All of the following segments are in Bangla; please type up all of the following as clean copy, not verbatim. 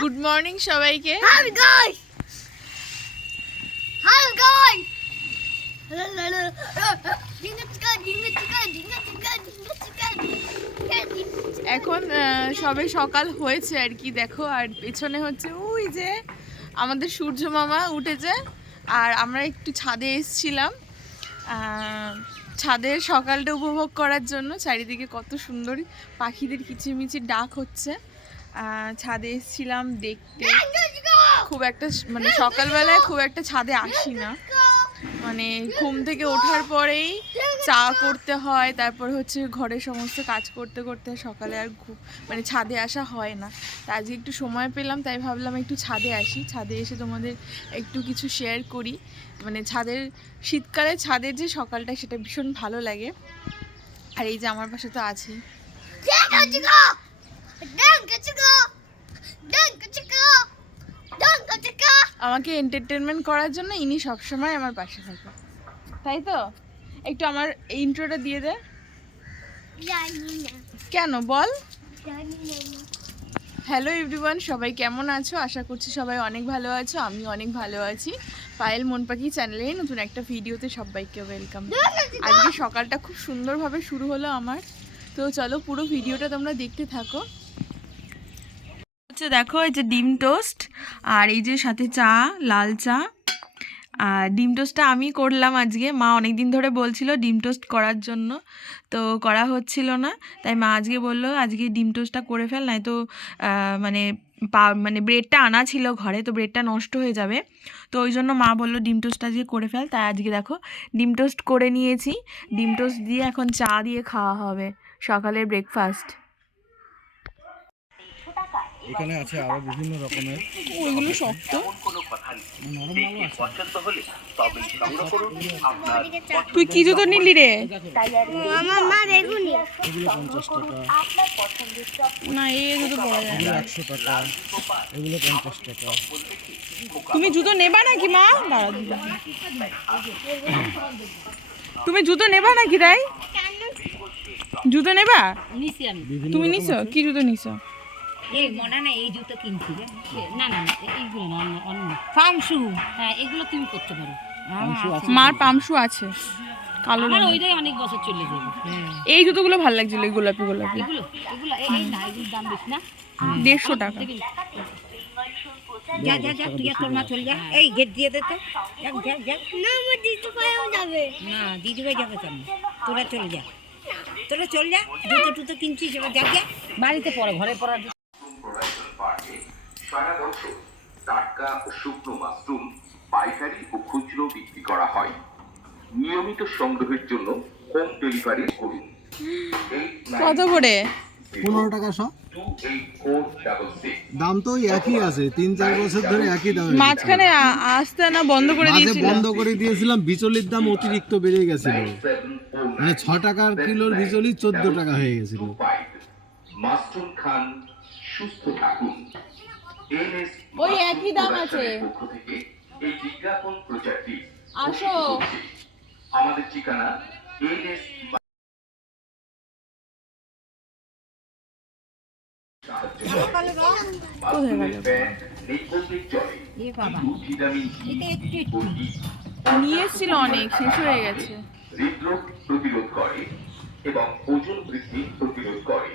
গুড মর্নিং সবাইকে। এখন সবে সকাল হয়েছে আর কি, দেখো। আর পেছনে হচ্ছে ওই যে আমাদের সূর্য মামা উঠেছে। আর আমরা একটু ছাদে এসেছিলাম ছাদের সকালটা উপভোগ করার জন্য। চারিদিকে কত সুন্দর পাখিদের কিচিরমিচির ডাক হচ্ছে। ছাদে এসেছিলাম দেখতে। খুব একটা মানে সকালবেলায় খুব একটা ছাদে আসি না, মানে ঘুম থেকে ওঠার পরেই চা করতে হয়, তারপর হচ্ছে ঘরের সমস্ত কাজ করতে করতে সকালে আর মানে ছাদে আসা হয় না। তা আজকে একটু সময় পেলাম, তাই ভাবলাম একটু ছাদে আসি, ছাদে এসে তোমাদের একটু কিছু শেয়ার করি। মানে শীতকালে ছাদের যে সকালটা সেটা ভীষণ ভালো লাগে। আর এই যে আমার পাশে তো আছেই। আমাকে এন্টারটেনমেন্ট করার জন্য ইনি সবসময় আমার পাশে থাকে, তাই তো? একটু আমার ইন্ট্রোটা দিয়ে দে। কেন বল? হ্যালো এভরিওয়ান, সবাই কেমন আছো? আশা করছি সবাই অনেক ভালো আছো। আমি অনেক ভালো আছি। পায়েল মন পাখি চ্যানেলে নতুন একটা ভিডিওতে সবাইকে ওয়েলকাম। আজকে সকালটা খুব সুন্দরভাবে শুরু হলো আমার। তো চলো পুরো ভিডিওটা তোমরা দেখতে থাকো। দেখো এই যে ডিম টোস্ট, আর এই যে সাথে চা, লাল চা। আর ডিম টোস্টটা আমি করলাম আজকে। মা অনেক দিন ধরে বলছিল ডিম টোস্ট করার জন্য, তো করা হচ্ছিল না। তাই মা আজকে বললো আজকে ডিম টোস্টটা করে ফেল, নাই তো মানে ব্রেডটা আনা ছিল ঘরে, তো ব্রেডটা নষ্ট হয়ে যাবে। তো ওই জন্য মা বললো ডিম টোস্টটা আজকে করে ফেল। তাই আজকে দেখো ডিম টোস্ট করে নিয়েছি। ডিম টোস্ট দিয়ে এখন চা দিয়ে খাওয়া হবে সকালের ব্রেকফাস্ট। এখানে আছে আরো বিভিন্ন রকমের। ওইগুলো শক্ত। তুই কি জুতো নিলি রে? আমার মা বেগুনি। এগুলো 50 টাকা। না এই জুতো পরা যায় না। 100 টাকা। এগুলো 50 টাকা। তুমি জুতো নেবা নাকি মা? তুমি জুতো নেবা নাকি? তাই জুতো নেবা? তুমি নিছো? কি জুতো নিছো? এই মনে না এই জুতো কিনছি না না এইগুলো না অন্য পামশু। হ্যাঁ এগুলো তুমি করতে পারো। মার পামশু আছে কালো, আমার ওইটাই অনেক বছর চলে যাবে। এই জুতোগুলো ভালো লাগছিল, এই গোলাপি গোলাপি। এগুলো এগুলো এই না, এগুলোর দাম বেশি না, 150 টাকা। যা যা যা তুই তোর মা চলে যা। এই গেট দিয়ে দে তো। যা যা যা। না আমার দিদি পায়েও যাবে না দিদি ভাই যাবে কেন? তোরা চলে যা, তোরা চলে যা। জুতো টুতো কিনছিস এবার যা যা বাড়িতে পড়ো, ঘরে পড়ার। সারা বছর টাটকা ও শুকনো মাশরুম পাইকারি ও খুচরো বিক্রি করা হয়। নিয়মিত সংগ্রহের জন্য হোম ডেলিভারি করুন। কত করে? 15 টাকা সব। 2846 দাম তো একই আছে, 3-4 বছর ধরে একই দাম। মাঝখানে আসতে না বন্ধ করে দিয়েছিল। বন্ধ করে দিয়েছিলাম, বিচলির দাম অতিরিক্ত বেড়ে গেছিল। মানে 6 টাকার কিলোর বিচলি 14 টাকা হয়ে গেছিল। মাশরুম খান, সুস্থ থাকুন। ওই একই দাম আছে। এই বিজ্ঞাপন প্রচারটি আসো। আমাদের ঠিকানা এনএস নিয়ে এসেছিল অনেক, শেষ হয়ে গেছে। হৃদরোগ প্রতিরোধ করে এবং ওজন বৃদ্ধি প্রতিরোধ করে।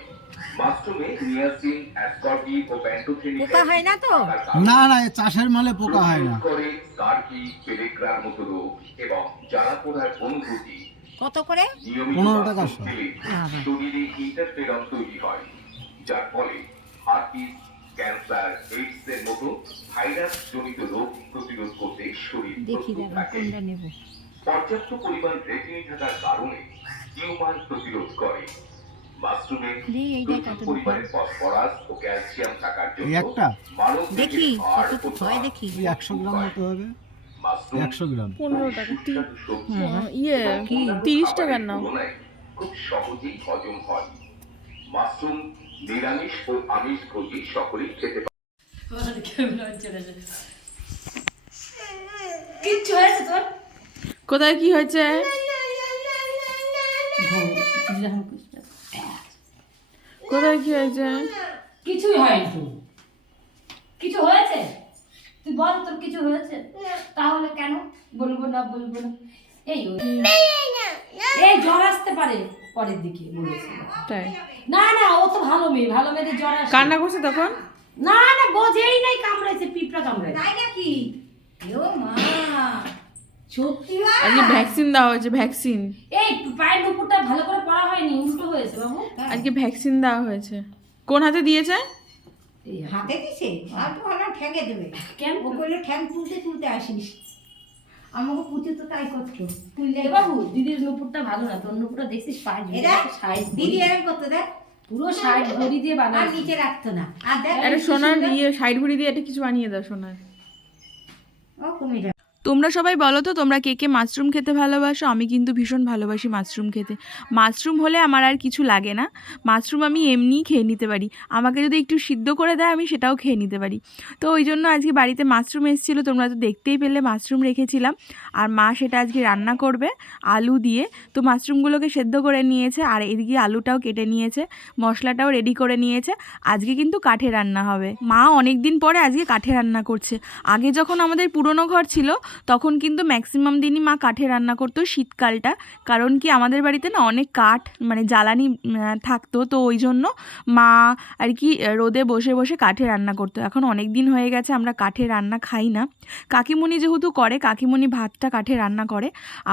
মাশরুমে নিয়াসিন, অ্যাসকর্বিক ও প্যান্টোথেনিক পোকা হয় না তো? না না, চাষের মালে পোকা হয় না। করে স্কারকি, পেলেগ্রার মতো রোগ এবং জ্বালা পোড়ার অনুভূতি। কত করে? 15 টাকা সব। শরীরে ইন্টারফেরন তৈরি হয়, যার ফলে হার্পিস, ক্যান্সার, এইডস এর মতো ভাইরাস জনিত রোগ প্রতিরোধ করতে শরীর দেখি প্রস্তুত দাঁড়া থাকে। কোনটা নেব। পর্যাপ্ত পরিমাণ রেটিনি থাকার কারণে টিউমার প্রতিরোধ করে। মাশরুমে দে, এইটা প্রচুর কতটুকু পরিমাণে ফসফরাস ও ক্যালসিয়াম থাকার এই জন্য একটা মানব দেখি দেহের হাড় ও কতটুকু হয় দাঁত দেখি। এই 100 গ্রাম মতো হবে, মাশরুম 100 গ্রাম। 15 টাকা সুস্বাদু সবজি ইয়ে এবং অন্যান্য 30 খাবারের টাকার নাও। তুলনায় খুব সহজেই হজম হয়। মাশরুম নিরামিষ ও আমিষ ভোজী সকলেই খেতে পারে। কিচ্ছু হয়েছে তোর? কোথায় কি হয়েছে? কোথায় কি হয়েছে? কিছুই হয়নি তো। কিছু হয়েছে? তুই বল তোর কিছু হয়েছে? তাহলে কেন বলবো না? এই এই জ্বর আসতে পারে পরের দিকে বলেছে। তাই না না, ও তো ভালো মেয়ে, ভালো মেয়েদের জ্বর আসে। কান্না করছে তখন? না না, বোঝেই নাই কামড়েছে, পিঁপড়া কামড়েছে। তাই নাকি? ও মা, সত্যি? আজকে ভ্যাকসিন দেওয়া হয়েছে, ভ্যাকসিন। এই পায়ের নুপুরটা ভালো করে পড়া হয়নি, উল্টো হয়েছে বাবু। আজকে ভ্যাকসিন দেওয়া হয়েছে। কোন হাতে দিয়েছে? হাতে দিছে আর তো ভালো ঠ্যাঙে দেবে। কেন? ও বললো ঠ্যাং তুলতে আসিস। আমাকে পুঁতে তো তাই করতো। তুললে এ বাবু, দিদির নুপুরটা ভালো না, তোর নুপুরটা দেখছিস পায়ে এরা সাইড দিদি এরকম করতো দেখ, পুরো সাইড ঘড়ি দিয়ে আর বানায়। নিচে রাখতো না। আর দেখ একটা সোনার ইয়ে সাইড ঘুড়ি দিয়ে এটা কিছু বানিয়ে দাও সোনার। ও কুমিরা। তোমরা সবাই বলো তো তোমরা কে কে মাশরুম খেতে ভালোবাসো? আমি কিন্তু ভীষণ ভালোবাসি মাশরুম খেতে। মাশরুম হলে আমার আর কিছু লাগে না। মাশরুম আমি এমনিই খেয়ে নিতে পারি। আমাকে যদি একটু সিদ্ধ করে দেয় আমি সেটাও খেয়ে নিতে পারি। তো ওই জন্য আজকে বাড়িতে মাশরুম এসেছিলো, তোমরা তো দেখতেই পেলে মাশরুম রেখেছিলাম। আর মা সেটা আজকে রান্না করবে আলু দিয়ে। তো মাশরুমগুলোকে সেদ্ধ করে নিয়েছে আর এদিকে আলুটাও কেটে নিয়েছে, মশলাটাও রেডি করে নিয়েছে। আজকে কিন্তু কাঠে রান্না হবে। মা অনেক দিন পরে আজকে কাঠে রান্না করছে। আগে যখন আমাদের পুরনো ঘর ছিল তখন কিন্তু ম্যাক্সিমাম দিনই মা কাঠে রান্না করতো শীতকালটা। কারণ কি আমাদের বাড়িতে না অনেক কাঠ মানে জ্বালানি থাকতো, তো ওই জন্য মা আর কি রোদে বসে বসে কাঠে রান্না করতো। এখন অনেক দিন হয়ে গেছে আমরা কাঠে রান্না খাই না। কাকিমণি যেহেতু করে, কাকিমণি ভাতটা কাঠে রান্না করে,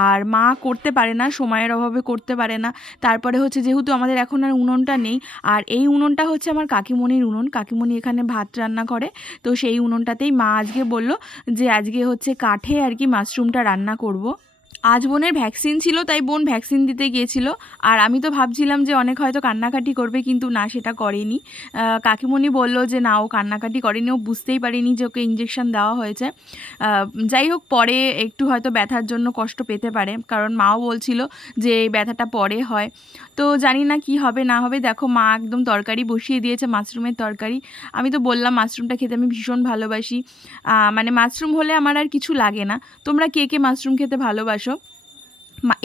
আর মা করতে পারে না, সময়ের অভাবে করতে পারে না। তারপরে হচ্ছে যেহেতু আমাদের এখন আর উনুনটা নেই, আর এই উনুনটা হচ্ছে আমার কাকিমণির উনুন, কাকিমণি এখানে ভাত রান্না করে। তো সেই উনুনটাতেই মা আজকে বলল যে আজকে হচ্ছে কাঠে আর কি মাশরুমটা রান্না করব। আজ বোনের ভ্যাকসিন ছিল, তাই বোন ভ্যাকসিন দিতে গিয়েছিল। আর আমি তো ভাবছিলাম যে অনেক হয়তো কান্নাকাটি করবে, কিন্তু না, সেটা করেনি। কাকিমণি বলল যে না, ও কান্নাকাটি করেনি, ও বুঝতেই পারেনি যে ওকে ইঞ্জেকশন দেওয়া হয়েছে। যাই হোক, পরে একটু হয়তো ব্যথার জন্য কষ্ট পেতে পারে, কারণ মাও বলছিল যে এই ব্যথাটা পরে হয়। তো জানি না কি হবে না হবে। দেখো মা একদম তরকারি বসিয়ে দিয়েছে, মাশরুমের তরকারি। আমি তো বললাম মাশরুমটা খেতে আমি ভীষণ ভালোবাসি। মানে মাশরুম হলে আমার আর কিছু লাগে না। তোমরা কে কে মাশরুম খেতে ভালোবাসো?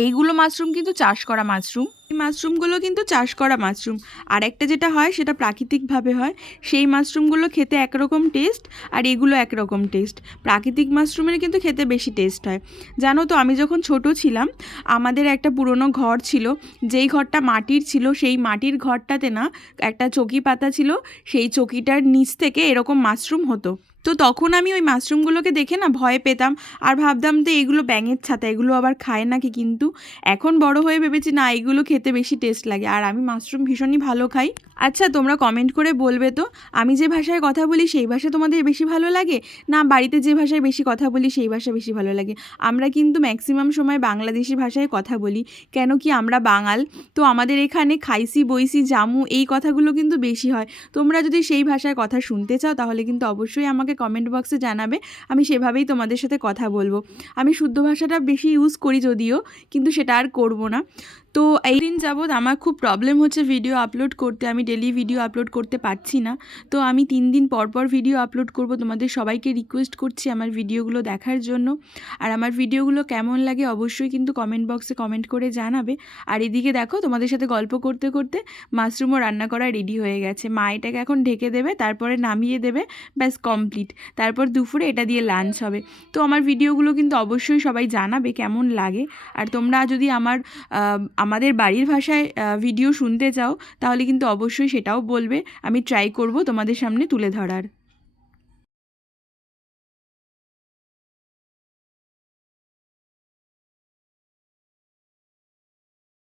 এইগুলো মাশরুম কিন্তু চাষ করা মাশরুম। এই মাশরুমগুলো কিন্তু চাষ করা মাশরুম। আর একটা যেটা হয় সেটা প্রাকৃতিকভাবে হয়, সেই মাশরুমগুলো খেতে একরকম টেস্ট, আর এগুলো একরকম টেস্ট। প্রাকৃতিক মাশরুমের কিন্তু খেতে বেশি টেস্ট হয়। জানো তো, আমি যখন ছোট ছিলাম আমাদের একটা পুরনো ঘর ছিল, যেই ঘরটা মাটির ছিল, সেই মাটির ঘরটাতে না একটা চকি পাতা ছিল, সেই চকিটার নিচ থেকে এরকম মাশরুম হতো। তো তখন আমি ওই মাশরুমগুলোকে দেখে না ভয় পেতাম, আর ভাবতাম যে এগুলো ব্যাঙের ছাতা, এগুলো আবার খায় নাকি। কিন্তু এখন বড় হয়ে ভেবেছি না, এগুলো খেতে বেশি টেস্ট লাগে। আর আমি মাশরুম ভীষণই ভালো খাই। আচ্ছা, তোমরা কমেন্ট করে বলবে তো, আমি যে ভাষায় কথা বলি সেই ভাষা তোমাদের বেশি ভালো লাগে, না বাড়িতে যে ভাষায় বেশি কথা বলি সেই ভাষা বেশি ভালো লাগে? আমরা কিন্তু ম্যাক্সিমাম সময় বাংলাদেশি ভাষায় কথা বলি, কেন কি আমরা বাঙাল। তো আমাদের এখানে খাইসি, বইসি, জামু এই কথাগুলো কিন্তু বেশি হয়। তোমরা যদি সেই ভাষায় কথা শুনতে চাও তাহলে কিন্তু অবশ্যই আমাকে কমেন্ট বক্সে জানাবে, আমি সেভাবেই তোমাদের সাথে কথা বলবো। আমি শুদ্ধ ভাষাটা বেশি ইউজ করি যদিও, কিন্তু সেটা আর করব না। তো এই দিন যাবৎ আমার খুব প্রবলেম হচ্ছে ভিডিও আপলোড করতে, আমি ডেলি ভিডিও আপলোড করতে পারছি না। তো আমি 3 দিন পর পর ভিডিও আপলোড করব। তোমাদের সবাইকে রিকোয়েস্ট করছি আমার ভিডিওগুলো দেখার জন্য। আর আমার ভিডিওগুলো কেমন লাগে অবশ্যই কিন্তু কমেন্ট বক্সে কমেন্ট করে জানাবে। আর এদিকে দেখো, তোমাদের সাথে গল্প করতে করতে মাশরুমও রান্না করা রেডি হয়ে গেছে। মা এটাকে এখন ঢেকে দেবে, তারপরে নামিয়ে দেবে, ব্যাস কমপ্লিট। তারপর দুপুরে এটা দিয়ে লাঞ্চ হবে। তো আমার ভিডিওগুলো কিন্তু অবশ্যই সবাই জানাবে কেমন লাগে। আর তোমরা যদি আমাদের বাড়ির ভাষায় ভিডিও শুনতে চাও তাহলে কিন্তু অবশ্যই সেটাও বলবে, আমি ট্রাই করব তোমাদের সামনে তুলে ধরার।